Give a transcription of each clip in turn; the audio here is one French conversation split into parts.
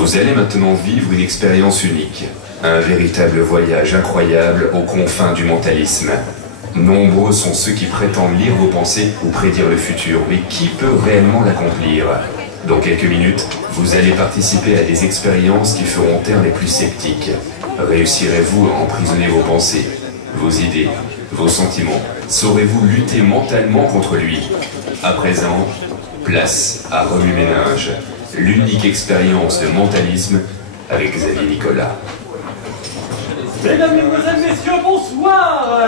Vous allez maintenant vivre une expérience unique, un véritable voyage incroyable aux confins du mentalisme. Nombreux sont ceux qui prétendent lire vos pensées ou prédire le futur, mais qui peut réellement l'accomplir? Dans quelques minutes, vous allez participer à des expériences qui feront taire les plus sceptiques. Réussirez-vous à emprisonner vos pensées, vos idées, vos sentiments? Saurez-vous lutter mentalement contre lui? À présent, place à Remue-Ménage, l'unique expérience de mentalisme avec Xavier Nicolas. Mesdames, Mesdemoiselles, Messieurs, bonsoir!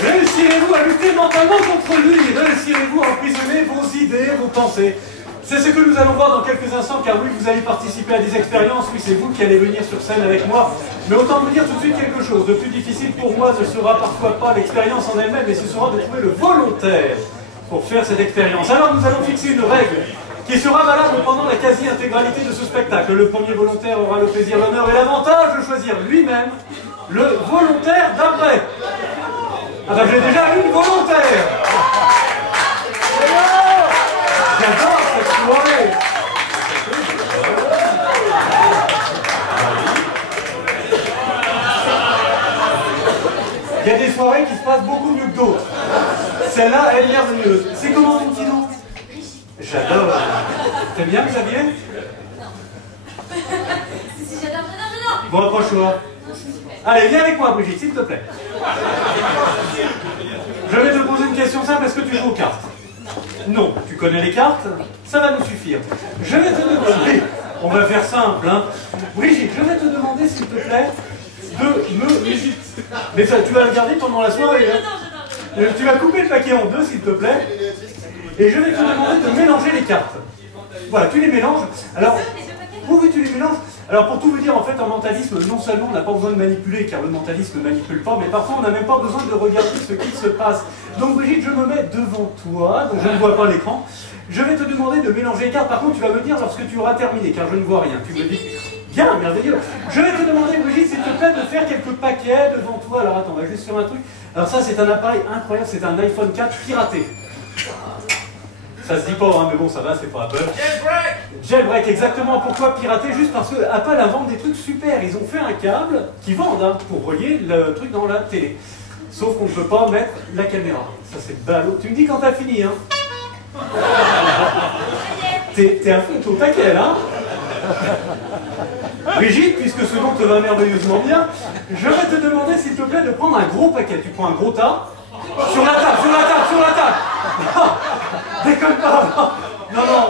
Réussirez-vous à lutter mentalement contre lui? Réussirez-vous à emprisonner vos idées, vos pensées? C'est ce que nous allons voir dans quelques instants, car oui, vous allez participer à des expériences, oui, c'est vous qui allez venir sur scène avec moi. Mais autant vous dire tout de suite quelque chose, le plus difficile pour moi ne sera parfois pas l'expérience en elle-même, mais ce sera de trouver le volontaire pour faire cette expérience. Alors nous allons fixer une règle qui sera valable pendant la quasi-intégralité de ce spectacle. Le premier volontaire aura le plaisir, l'honneur et l'avantage de choisir lui-même le volontaire d'après. Ah ben j'ai déjà une volontaire. J'adore cette soirée. Il y a des soirées qui se passent beaucoup mieux que d'autres. Celle-là, elle est merveilleuse. C'est comment ton petit nom? J'adore. T'aimes bien, Xavier? Si, j'adore. Bon, approche-toi. Allez, viens avec moi, Brigitte, s'il te plaît. Je vais te poser une question simple. Est-ce que tu joues aux cartes? Non. Tu connais les cartes? Ça va nous suffire. Je vais te demander... On va faire simple, hein. Brigitte, je vais te demander, s'il te plaît, de me... Mais ça, tu vas le garder pendant la soirée, hein. Tu vas couper le paquet en deux, s'il te plaît. Et je vais te demander de mélanger les cartes. Voilà, tu les mélanges. Alors, oui, tu les mélanges. Alors, pour tout vous dire, en fait, en mentalisme, non seulement on n'a pas besoin de manipuler, car le mentalisme ne manipule pas, mais parfois on n'a même pas besoin de regarder ce qui se passe. Donc, Brigitte, je me mets devant toi, donc je ne vois pas l'écran. Je vais te demander de mélanger les cartes. Par contre, tu vas me dire lorsque tu auras terminé, car je ne vois rien. Tu me dis, bien, merveilleux. Je vais te demander, Brigitte, s'il te plaît, de faire quelques paquets devant toi. Alors, attends, on va juste sur un truc. Alors ça, c'est un appareil incroyable, c'est un iPhone 4 piraté. Ça se dit pas, hein, mais bon, ça va, c'est pas Apple. Jailbreak! Jailbreak, exactement. Pourquoi pirater? Juste parce que Apple invente des trucs super. Ils ont fait un câble qu'ils vendent hein, pour relier le truc dans la télé. Sauf qu'on ne peut pas mettre la caméra. Ça, c'est ballot. Tu me dis quand t'as fini, hein? T'es à fond, t'es au taquet, là. Brigitte, puisque ce nom te va merveilleusement bien, je vais te demander, s'il te plaît, de prendre un gros paquet. Tu prends un gros tas. Sur la table, sur la table, sur la table. Non, déconne pas. Non, non,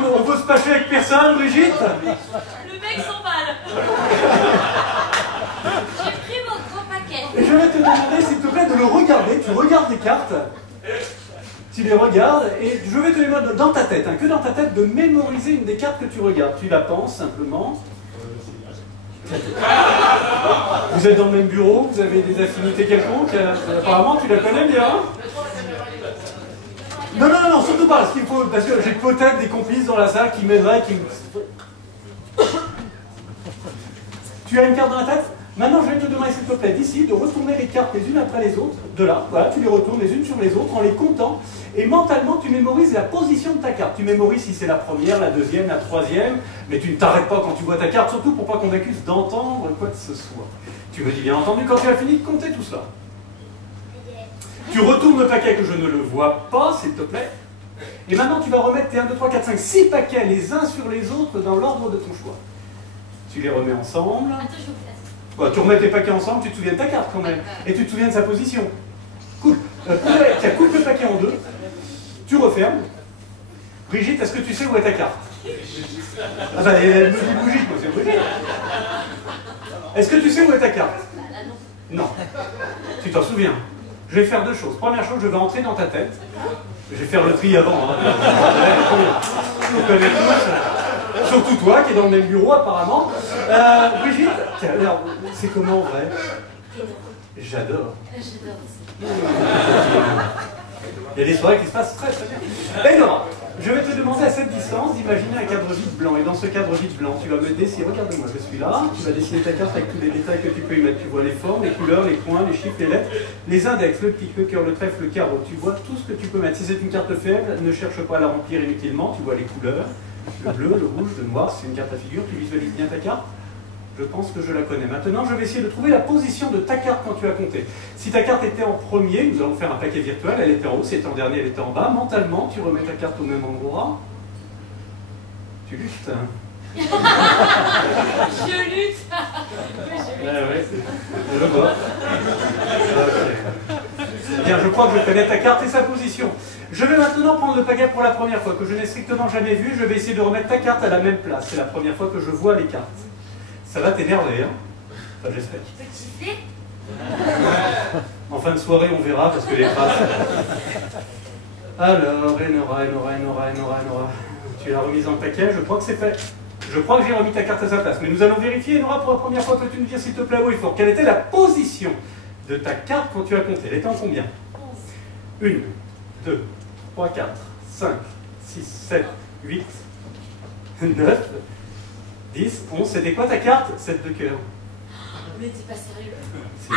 non, on veut se pâcher avec personne, Brigitte. Le mec s'emballe. J'ai pris mon gros paquet. Et je vais te demander, s'il te plaît, de le regarder. Tu regardes les cartes. Tu les regardes et je vais te les mettre dans ta tête, hein, que dans ta tête, de mémoriser une des cartes que tu regardes. Tu la penses simplement. Vous êtes dans le même bureau, vous avez des affinités quelconques, apparemment tu la connais bien. Non, non, non, surtout pas, parce qu'il faut, parce que j'ai peut-être des complices dans la salle qui m'aideraient, qui me... Tu as une carte dans la tête? Maintenant je vais te demander, s'il te plaît, d'ici, de retourner les cartes les unes après les autres, de là, voilà, tu les retournes les unes sur les autres en les comptant, et mentalement tu mémorises la position de ta carte. Tu mémorises si c'est la première, la deuxième, la troisième, mais tu ne t'arrêtes pas quand tu vois ta carte, surtout pour pas qu'on t'accuse d'entendre quoi que ce soit. Tu me dis bien entendu quand tu as fini de compter tout cela. Tu retournes le paquet que je ne le vois pas, s'il te plaît, et maintenant tu vas remettre tes 1, 2, 3, 4, 5, 6 paquets les uns sur les autres dans l'ordre de ton choix. Tu les remets ensemble. Bon, tu remets tes paquets ensemble, tu te souviens de ta carte quand même. Et tu te souviens de sa position. Cool. Tiens, coupe le paquet en deux. Tu refermes. Brigitte, est-ce que tu sais où est ta carte? Ah bah, elle me dit Brigitte, moi c'est Brigitte. Est-ce que tu sais où est ta carte? Non. Tu t'en souviens. Je vais faire deux choses. Première chose, je vais entrer dans ta tête. Je vais faire le tri avant. Hein. Vous connaissez tous. Surtout toi, qui est dans le même bureau apparemment. Brigitte, alors, c'est comment en vrai? J'adore. J'adore aussi. Il y a des soirées qui se passent très très bien. Et Nora, je vais te demander à cette distance d'imaginer un cadre vide blanc. Et dans ce cadre vide blanc, tu vas me dessiner, regarde-moi, je suis là, tu vas dessiner ta carte avec tous les détails que tu peux y mettre. Tu vois les formes, les couleurs, les points, les chiffres, les lettres, les index, le pic, le cœur, le trèfle, le carreau. Tu vois tout ce que tu peux mettre. Si c'est une carte faible, ne cherche pas à la remplir inutilement. Tu vois les couleurs, Le bleu, le rouge, le noir, c'est une carte à figure. Tu visualises bien ta carte? Je pense que je la connais. Maintenant, je vais essayer de trouver la position de ta carte quand tu as compté. Si ta carte était en premier, nous allons faire un paquet virtuel, elle était en haut, si elle était en dernier, elle était en bas. Mentalement, tu remets ta carte au même endroit. Tu luttes. Je lutte. Ouais, je vois. Ok. Bien, je crois que je connais ta carte et sa position. Je vais maintenant prendre le paquet pour la première fois, que je n'ai strictement jamais vu. Je vais essayer de remettre ta carte à la même place. C'est la première fois que je vois les cartes. Ça va t'énerver, hein? Enfin, j'espère. Tu peux kiffer? En fin de soirée, on verra, parce que les traces... Alors, Enora. Tu l'as remise dans le paquet, je crois que c'est fait. Je crois que j'ai remis ta carte à sa place. Mais nous allons vérifier, Enora, pour la première fois que tu nous dis, s'il te plaît, oui, fort. Quelle était la position de ta carte quand tu as compté? Elle était en combien? 1, 2, 3, 4, 5, 6, 7, 8, 9, 10, 11. C'était quoi ta carte? 7 de cœur. Mais t'es pas sérieux. Si.